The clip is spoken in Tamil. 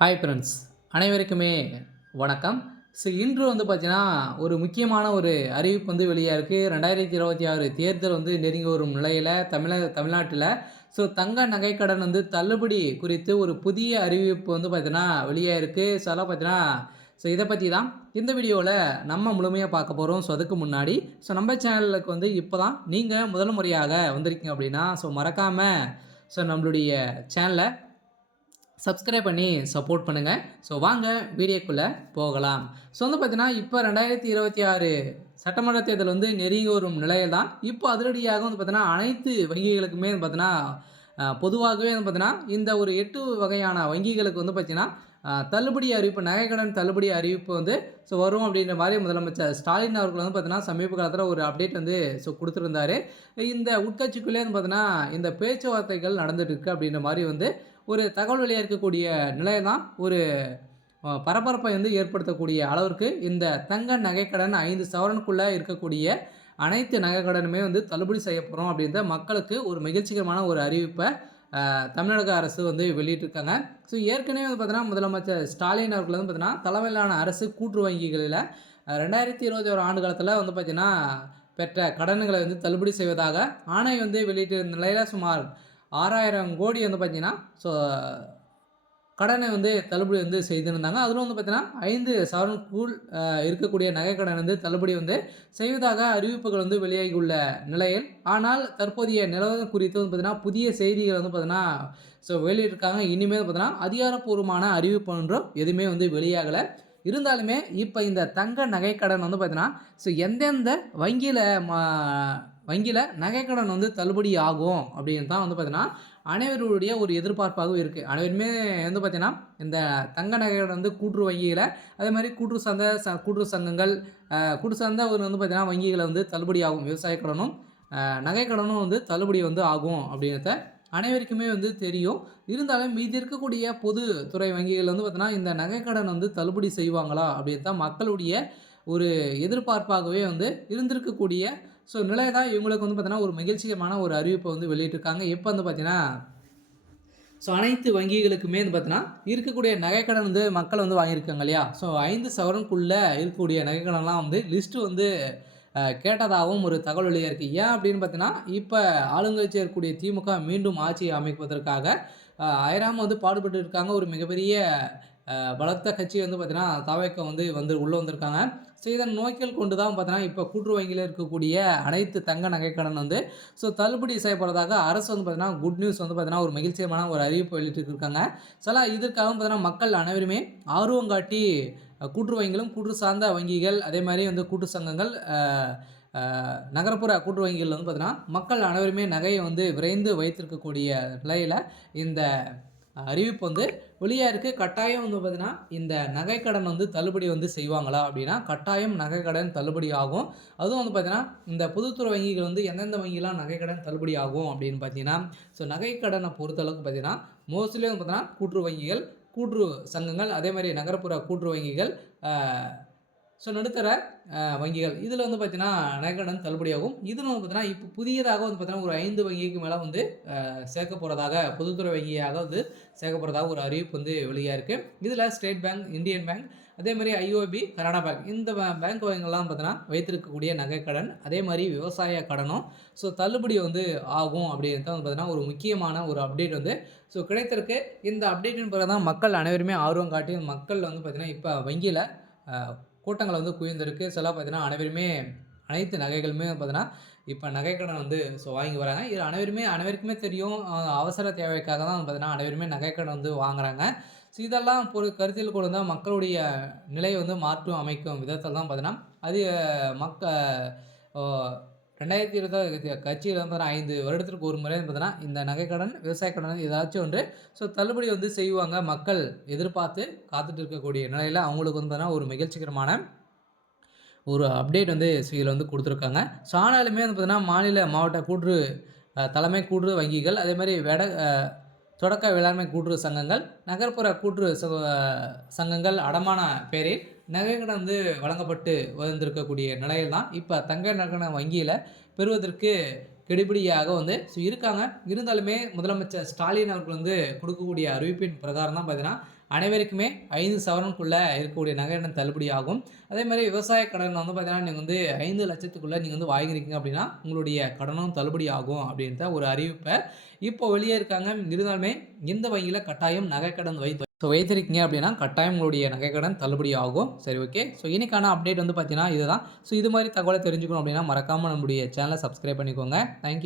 ஹாய் ஃப்ரெண்ட்ஸ், அனைவருக்குமே வணக்கம். இன்று பார்த்தீங்கன்னா, ஒரு முக்கியமான ஒரு அறிவிப்பு வெளியா இருக்கு. 2026 தேர்தல் நெருங்கி வரும் நிலையில தமிழ்நாட்டில தங்க நகைக்கடன் தள்ளுபடி குறித்து ஒரு புதிய அறிவிப்பு பார்த்தீங்கன்னா வெளியா இருக்கு. அதெல்லாம் பார்த்தீங்கன்னா, இத பத்தி தான் இந்த வீடியோல நம்ம முழுமையா பார்க்க போறோம். அதுக்கு முன்னாடி நம்ம சேனலுக்கு இப்ப தான் நீங்க முதல் முறையாக வந்திருக்கீங்க அப்படின்னா, மறக்காம நம்மளுடைய சேனல சப்ஸ்கிரைப் பண்ணி சப்போர்ட் பண்ணுங்க. வாங்க வீடியோக்குள்ள போகலாம். பார்த்தீங்கன்னா, இப்ப 2026 சட்டமன்ற தேர்தல் நெருங்கி வரும் நிலையில் தான், இப்போ அதிரடியாக பார்த்தீங்கன்னா, அனைத்து வங்கிகளுக்குமே பார்த்தீங்கன்னா, பொதுவாகவே பார்த்தீங்கன்னா, இந்த ஒரு 8 வகையான வங்கிகளுக்கு பார்த்தீங்கன்னா, தள்ளுபடி அறிவிப்பு, நகைக்கடன் தள்ளுபடி அறிவிப்பு வரும் அப்படின்ற மாரி முதலமைச்சர் ஸ்டாலின் அவர்கள் பார்த்தீங்கன்னா, சமீப காலத்தில ஒரு அப்டேட் குடுத்திருந்தாரு. இந்த உட்கட்சிக்குள்ளே பார்த்தீங்கன்னா, இந்த பேச்சுவார்த்தைகள் நடந்துட்டு இருக்கு அப்படின்ற மாரி ஒரு தகவல் வெளியா இருக்கக்கூடிய நிலைய தான் ஒரு பரபரப்பை ஏற்படுத்தக்கூடிய அளவிற்கு இந்த தங்க நகைக்கடன் 5 சவரனுக்குள்ள இருக்கக்கூடிய அனைத்து நகைக்கடனுமே தள்ளுபடி செய்ய போறோம் அப்படின்ற மக்களுக்கு ஒரு மகிழ்ச்சிகரமான ஒரு அறிவிப்பை தமிழக அரசு வெளியிட்டிருக்காங்க. ஏற்கனவே பார்த்தீங்கன்னா, முதலமைச்சர் ஸ்டாலின் அவர்கள் பார்த்தீங்கன்னா, தலைமையிலான அரசு கூட்டுறவு வங்கிகளில் 2021 ஆண்டு காலத்தில் பார்த்தீங்கன்னா, பெற்ற கடன்களை தள்ளுபடி செய்வதாக ஆணை வெளியிட்டிருந்த நிலையில் சுமார் 6000 கோடி பார்த்தீங்கன்னா, கடனை தள்ளுபடி செய்திருந்தாங்க. அதிலும் பார்த்தீங்கன்னா, 5 சவரனுக்குள் இருக்கக்கூடிய நகைக்கடன் தள்ளுபடி செய்வதாக அறிவிப்புகள் வெளியாகியுள்ள நிலையில், ஆனால் தற்போதைய நிலவரம் குறித்து பார்த்தீங்கன்னா, புதிய செய்திகள் பார்த்தீங்கன்னா வெளியிட்டிருக்காங்க. இனிமேல் பார்த்தீங்கன்னா, அதிகாரப்பூர்வமான அறிவிப்பு ஒன்றும் எதுவுமே வெளியாகல. இருந்தாலுமே இப்ப இந்த தங்க நகைக்கடன் பார்த்தீங்கன்னா, எந்தெந்த வங்கியில நகைக்கடன் தள்ளுபடி ஆகும் அப்படின்னு தான் பார்த்தீங்கன்னா, அனைவருடைய ஒரு எதிர்பார்ப்பாகவும் இருக்கு. அனைவருமே பார்த்தீங்கன்னா, இந்த தங்க நகைக்கடன் கூட்டுறவு வங்கியில, அதேமாதிரி கூட்டுறவு சங்கங்கள், கூட்டு சந்தை பார்த்தீங்கன்னா, வங்கிகள தள்ளுபடி ஆகும். விவசாய கடனும், நகைக்கடனும் தள்ளுபடி ஆகும் அப்படின்றத அனைவருக்குமே தெரியும். இருந்தாலும் மீதி இருக்கக்கூடிய பொது துறை வங்கிகள் பார்த்தீங்கன்னா, இந்த நகைக்கடன் தள்ளுபடி செய்வாங்களா அப்படின்னு தான் மக்களுடைய ஒரு எதிர்பார்ப்பாகவே இருந்திருக்கக்கூடிய நிலை தான் இவங்களுக்கு பார்த்தீங்கன்னா, ஒரு மகிழ்ச்சிகரமான ஒரு அறிவிப்பை வெளியிட்டிருக்காங்க. எப்போ பார்த்தீங்கன்னா, அனைத்து வங்கிகளுக்குமே பார்த்தீங்கன்னா, இருக்கக்கூடிய நகைக்கடன் மக்கள் வாங்கியிருக்காங்க இல்லையா? 5 சவரனுக்குள்ள இருக்கக்கூடிய நகைக்கடன்லாம் லிஸ்ட்டு கேட்டதாகவும் ஒரு தகவல் வெளியா இருக்கு. ஏன் அப்படின்னு பார்த்தீங்கன்னா, இப்ப ஆளுங்கட்சியா இருக்கக்கூடிய திமுக மீண்டும் ஆட்சி அமைப்பதற்காக அயராம பாடுபட்டு இருக்காங்க. ஒரு மிகப்பெரிய பலத்த கட்சி பார்த்தீங்கன்னா, தாவேக்கா உள்ள வந்திருக்காங்க. இதன் நோக்கில் கொண்டு தான் பார்த்தீங்கன்னா, இப்போ கூட்டுறவு வங்கியில இருக்கக்கூடிய அனைத்து தங்க நகைக்கடன் தள்ளுபடி செய்யப்படுறதாக அரசு பார்த்தீங்கன்னா, குட் நியூஸ் பார்த்தீங்கன்னா, ஒரு மகிழ்ச்சிகரமான ஒரு அறிவிப்பு வெளியிட்டிருக்காங்க. இதற்காக பார்த்தீங்கன்னா, மக்கள் அனைவருமே ஆர்வம் காட்டி கூட்டுறவு வங்கிகளும், கூட்டுறவு சார்ந்த வங்கிகள், அதே மாரி கூட்டு சங்கங்கள், நகரப்புற கூட்டுறவு வங்கிகள் பார்த்தீங்கன்னா, மக்கள் அனைவருமே நகையை விரைந்து வைத்திருக்கக்கூடிய நிலையில இந்த அறிவிப்பு வெளியா இருக்கு. கட்டாயம் பார்த்தீங்கன்னா, இந்த நகைக்கடன் தள்ளுபடி செய்வாங்களா அப்படின்னா, கட்டாயம் நகைக்கடன் தள்ளுபடி ஆகும். அதுவும் பார்த்தீங்கன்னா, இந்த பொதுத்துறை வங்கிகள் எந்தெந்த வங்கிலாம் நகைக்கடன் தள்ளுபடி ஆகும் அப்படின்னு பார்த்தீங்கன்னா, நகைக்கடனை பொறுத்தளவுக்கு பார்த்தீங்கன்னா, மோஸ்ட்லி பார்த்தீங்கன்னா, கூட்டுறவு வங்கிகள், கூட்டுறவு சங்கங்கள், அதே மாதிரி நகரப்புற கூட்டுறவு வங்கிகள், நடுத்தர வங்கிகள் இதில் பார்த்தீங்கன்னா, நகைக்கடன் தள்ளுபடியாகும். இதில் பார்த்தீங்கன்னா, இப்போ புதியதாக பார்த்தீங்கன்னா, ஒரு 5 வங்கிக்கு மேலே சேர்க்க போகிறதாக, பொதுத்துறை வங்கியாக சேர்க்க போகிறதாக ஒரு அறிவிப்பு வெளியா இருக்குது. இதில் ஸ்டேட் பேங்க், இந்தியன் பேங்க், அதே மாதிரி ஐஓபி, கனரா பேங்க், இந்த பேங்க் வங்கிகள்லாம் பார்த்தீங்கன்னா, வைத்திருக்கக்கூடிய நகைக்கடன், அதே மாதிரி விவசாய கடனும் தள்ளுபடி ஆகும் அப்படின்றது பார்த்தீங்கன்னா, ஒரு முக்கியமான ஒரு அப்டேட் கிடைத்திருக்கு. இந்த அப்டேட்டின் பிறகு தான் மக்கள் அனைவருமே ஆர்வம் காட்டி மக்கள் பார்த்தீங்கன்னா, இப்போ வங்கியில் கூட்டங்கள் குவிந்திருக்கு. பார்த்தீங்கன்னா, அனைத்து நகைகளுமே பார்த்தீங்கன்னா, இப்போ நகைக்கடன் வாங்கி வராங்க. இது அனைவருக்குமே தெரியும். அவசர தேவைக்காக தான் பார்த்தீங்கன்னா, அனைவருமே நகைக்கடன் வாங்குறாங்க. இதெல்லாம் ஒரு கருத்தில் கொண்டு தான் மக்களுடைய நிலை மாற்றம் அமைக்கும் விதத்தில் தான் பார்த்தீங்கன்னா, அது 2020 கட்சியில் 5 வருடத்திற்கு ஒரு முறை பார்த்தீங்கன்னா, இந்த நகைக்கடன், விவசாய கடன் ஏதாச்சும் ஒன்று தள்ளுபடி செய்வாங்க. மக்கள் எதிர்பார்த்து காத்துட்டு இருக்கக்கூடிய நிலையில் அவங்களுக்கு பார்த்தீங்கன்னா, ஒரு மகிழ்ச்சிகரமான ஒரு அப்டேட் இதில் கொடுத்துருக்காங்க. ஆனாலுமே பார்த்தீங்கன்னா, மாநில, மாவட்ட தலைமை கூட்டுறவு வங்கிகள், அதே மாதிரி தொடக்க வேளாண்மை கூட்டுறவு சங்கங்கள், நகர்ப்புற கூட்டுறவு சங்கங்கள் அடமான பேரில் நகைக்கடன் வழங்கப்பட்டு வந்திருக்கக்கூடிய நிலையில் தான் இப்போ தங்க நகைக்கடன் வங்கியில் பெறுவதற்கு கெடுபிடியாக இருக்காங்க. இருந்தாலுமே முதலமைச்சர் ஸ்டாலின் அவர்கள் கொடுக்கக்கூடிய அறிவிப்பின் பிரகாரம் தான் பார்த்தீங்கன்னா, அனைவருக்குமே 5 சவரனுக்குள்ள இருக்கக்கூடிய நகைக்கடன் தள்ளுபடி ஆகும். அதே மாரி விவசாய கடன் வந்து பார்த்தீங்கன்னா, நீங்க வந்து 5,00,000க்குள்ள நீங்க வந்து வாங்கியிருக்கீங்க அப்படின்னா, உங்களுடைய கடனும் தள்ளுபடி ஆகும் அப்படின்ற ஒரு அறிவிப்ப இப்போ வெளியே இருக்காங்க. இருந்தாலுமே இந்த வங்கியில கட்டாயம் நகைக்கடன் வைத்திருக்கீங்க அப்படின்னா, கட்டாயம் உங்களுடைய நகைக்கடன் தள்ளுபடி ஆகும். சரி, ஓகே. ஸோ இன்னைக்கான அப்டேட் வந்து பார்த்தீங்கன்னா இதுதான். ஸோ இது மாரி தகவல தெரிஞ்சுக்கணும் அப்படின்னா, மறக்காம நம்முடைய சேனல சப்ஸ்கிரைப் பண்ணிக்கோங்க. Thank you.